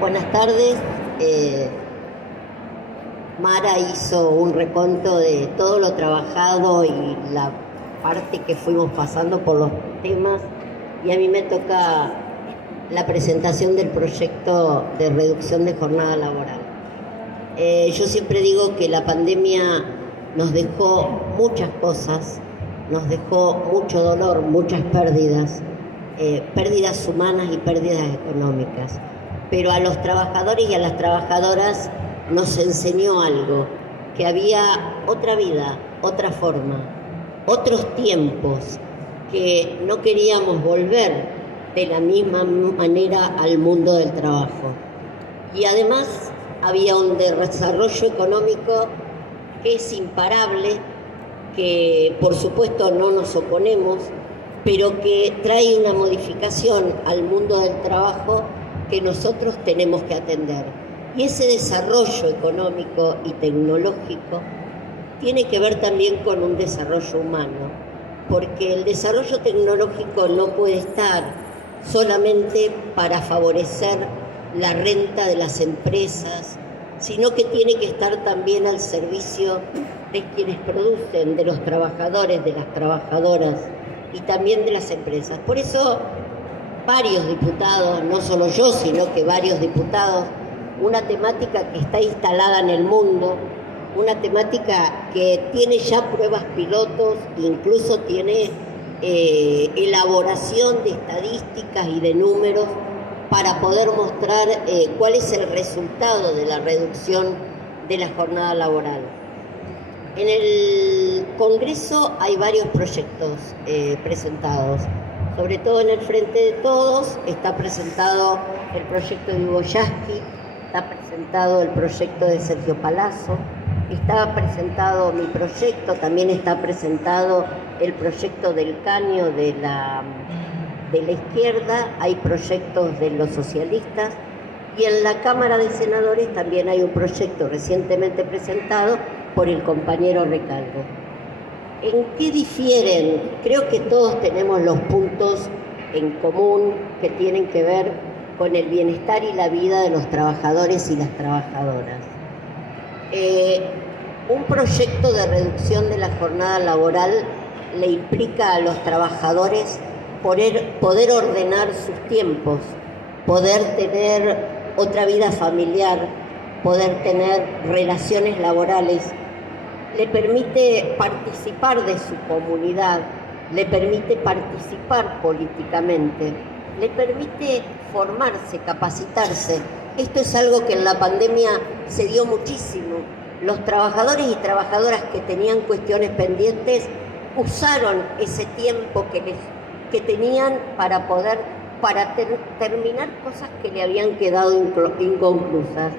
Buenas tardes. Eh, Mara hizo un reconto de todo lo trabajado y la parte que fuimos pasando por los temas, y a mí me toca la presentación del proyecto de reducción de jornada laboral. Yo siempre digo que la pandemia nos dejó muchas cosas, nos dejó mucho dolor, muchas pérdidas, pérdidas humanas y pérdidas económicas. Pero a los trabajadores y a las trabajadoras nos enseñó algo, que había otra vida, otra forma, otros tiempos, que no queríamos volver de la misma manera al mundo del trabajo. Y además había un desarrollo económico que es imparable, que por supuesto no nos oponemos, pero que trae una modificación al mundo del trabajo que nosotros tenemos que atender. Y ese desarrollo económico y tecnológico tiene que ver también con un desarrollo humano, porque el desarrollo tecnológico no puede estar solamente para favorecer la renta de las empresas, sino que tiene que estar también al servicio de quienes producen, de los trabajadores, de las trabajadoras y también de las empresas. Por eso varios diputados, no solo yo, sino que varios diputados, una temática que está instalada en el mundo, una temática que tiene ya pruebas pilotos, incluso tiene elaboración de estadísticas y de números para poder mostrar cuál es el resultado de la reducción de la jornada laboral. En el Congreso hay varios proyectos presentados. Sobre todo en el Frente de Todos está presentado el proyecto de Hugo Yasky, está presentado el proyecto de Sergio Palazzo, está presentado mi proyecto, también está presentado el proyecto del Caño de la izquierda, hay proyectos de los socialistas, y en la Cámara de Senadores también hay un proyecto recientemente presentado por el compañero Recalvo. ¿En qué difieren? Creo que todos tenemos los puntos en común que tienen que ver con el bienestar y la vida de los trabajadores y las trabajadoras. Un proyecto de reducción de la jornada laboral le implica a los trabajadores poder ordenar sus tiempos, poder tener otra vida familiar, poder tener relaciones laborales. Le permite participar de su comunidad, le permite participar políticamente, le permite formarse, capacitarse. Esto es algo que en la pandemia se dio muchísimo. Los trabajadores y trabajadoras que tenían cuestiones pendientes usaron ese tiempo que tenían para terminar cosas que le habían quedado inconclusas.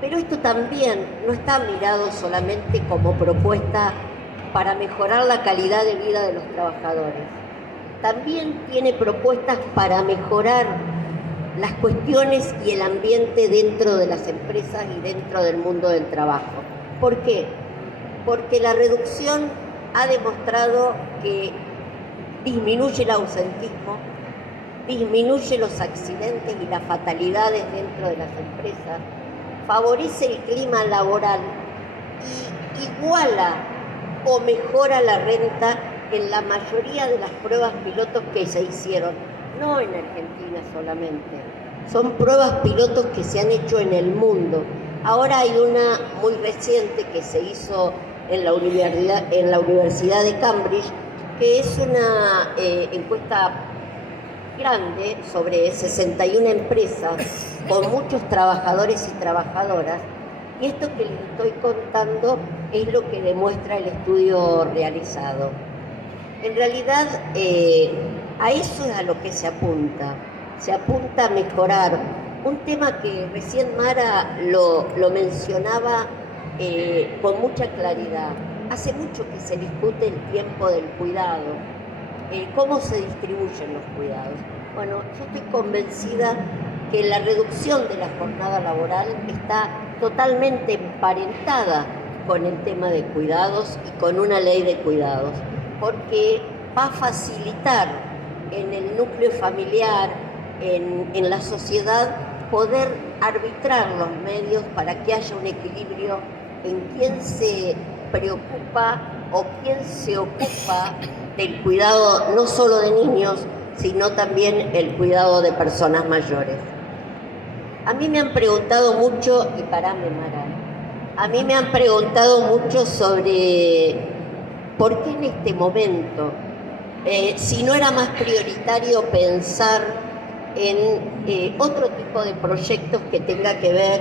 Pero esto también no está mirado solamente como propuesta para mejorar la calidad de vida de los trabajadores. También tiene propuestas para mejorar las cuestiones y el ambiente dentro de las empresas y dentro del mundo del trabajo. ¿Por qué? Porque la reducción ha demostrado que disminuye el ausentismo, disminuye los accidentes y las fatalidades dentro de las empresas, favorece el clima laboral y iguala o mejora la renta en la mayoría de las pruebas pilotos que se hicieron, no en Argentina solamente, son pruebas pilotos que se han hecho en el mundo. Ahora hay una muy reciente que se hizo en la Universidad de Cambridge, que es una encuesta grande sobre 61 empresas con muchos trabajadores y trabajadoras, y esto que les estoy contando es lo que demuestra el estudio realizado. En realidad a eso es a lo que se apunta a mejorar un tema que recién Mara lo mencionaba con mucha claridad. Hace mucho que se discute el tiempo del cuidado, cómo se distribuyen los cuidados. Bueno, yo estoy convencida que la reducción de la jornada laboral está totalmente emparentada con el tema de cuidados y con una ley de cuidados, porque va a facilitar en el núcleo familiar, en la sociedad, poder arbitrar los medios para que haya un equilibrio en quién se preocupa o quién se ocupa del cuidado no solo de niños, sino también el cuidado de personas mayores. A mí me han preguntado mucho, y parame, Mara, a mí me han preguntado mucho sobre por qué en este momento, si no era más prioritario pensar en otro tipo de proyectos que tenga que ver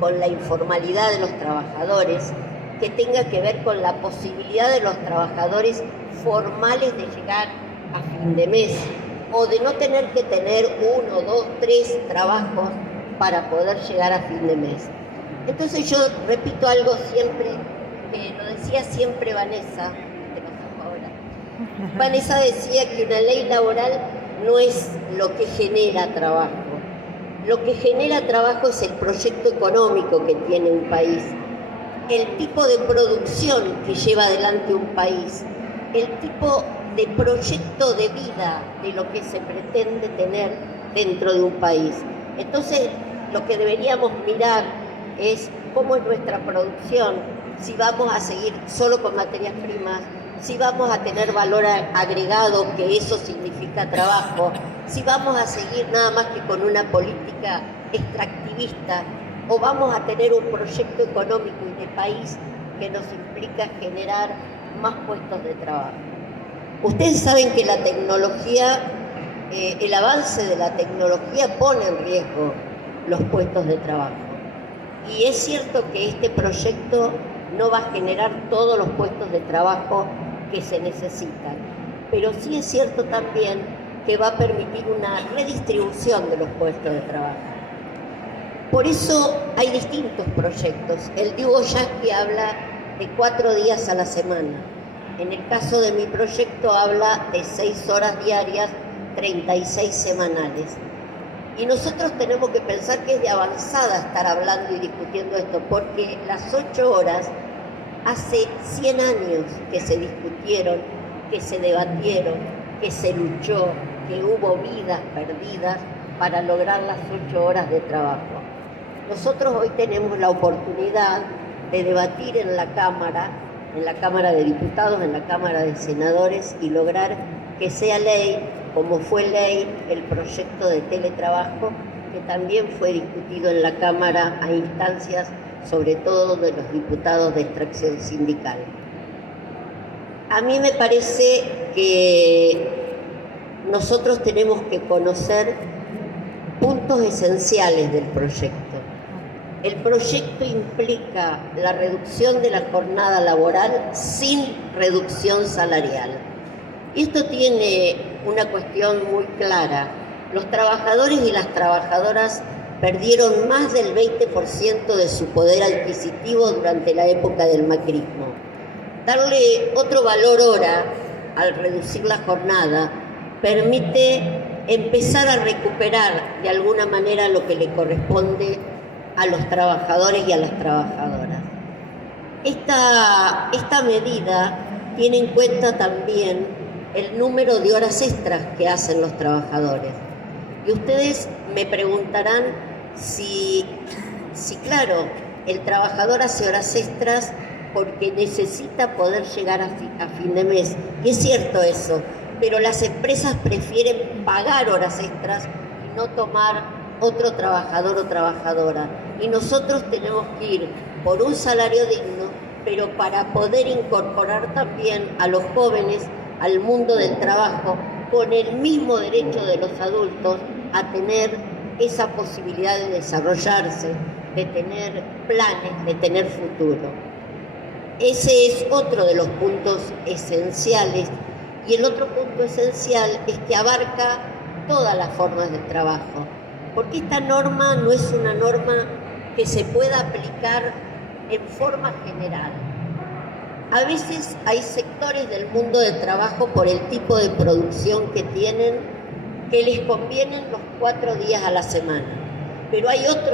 con la informalidad de los trabajadores, que tenga que ver con la posibilidad de los trabajadores formales de llegar a fin de mes, o de no tener que tener 1, 2, 3 trabajos para poder llegar a fin de mes. Entonces yo repito algo siempre, lo decía siempre Vanessa, Vanessa decía que una ley laboral no es lo que genera trabajo. Lo que genera trabajo es el proyecto económico que tiene un país, el tipo de producción que lleva adelante un país, el tipo de proyecto de vida de lo que se pretende tener dentro de un país. Entonces, lo que deberíamos mirar es cómo es nuestra producción, si vamos a seguir solo con materias primas, si vamos a tener valor agregado, que eso significa trabajo, si vamos a seguir nada más que con una política extractivista, o vamos a tener un proyecto económico y de país que nos implica generar más puestos de trabajo. Ustedes saben que la tecnología, el avance de la tecnología pone en riesgo los puestos de trabajo. Y es cierto que este proyecto no va a generar todos los puestos de trabajo que se necesitan, pero sí es cierto también que va a permitir una redistribución de los puestos de trabajo. Por eso hay distintos proyectos. El de Hugo Yasky habla de 4 días a la semana. En el caso de mi proyecto habla de 6 horas diarias, 36 semanales. Y nosotros tenemos que pensar que es de avanzada estar hablando y discutiendo esto, porque las 8 horas hace 100 años que se discutieron, que se debatieron, que se luchó, que hubo vidas perdidas para lograr las 8 horas de trabajo. Nosotros hoy tenemos la oportunidad de debatir en la Cámara de Diputados, en la Cámara de Senadores, y lograr que sea ley, como fue ley el proyecto de teletrabajo, que también fue discutido en la Cámara a instancias sobre todo de los diputados de extracción sindical. A mí me parece que nosotros tenemos que conocer puntos esenciales del proyecto. El proyecto implica la reducción de la jornada laboral sin reducción salarial. Y esto tiene una cuestión muy clara. Los trabajadores y las trabajadoras perdieron más del 20% de su poder adquisitivo durante la época del macrismo. Darle otro valor hora al reducir la jornada permite empezar a recuperar de alguna manera lo que le corresponde a los trabajadores y a las trabajadoras. Esta medida tiene en cuenta también el número de horas extras que hacen los trabajadores. Y ustedes me preguntarán si claro, el trabajador hace horas extras porque necesita poder llegar a fin de mes. Y es cierto eso, pero las empresas prefieren pagar horas extras y no tomar otro trabajador o trabajadora. Y nosotros tenemos que ir por un salario digno, pero para poder incorporar también a los jóvenes al mundo del trabajo con el mismo derecho de los adultos a tener esa posibilidad de desarrollarse, de tener planes, de tener futuro. Ese es otro de los puntos esenciales. Y el otro punto esencial es que abarca todas las formas de trabajo, porque esta norma no es una norma que se pueda aplicar en forma general. A veces hay sectores del mundo del trabajo, por el tipo de producción que tienen, que les convienen los 4 días a la semana, pero hay otros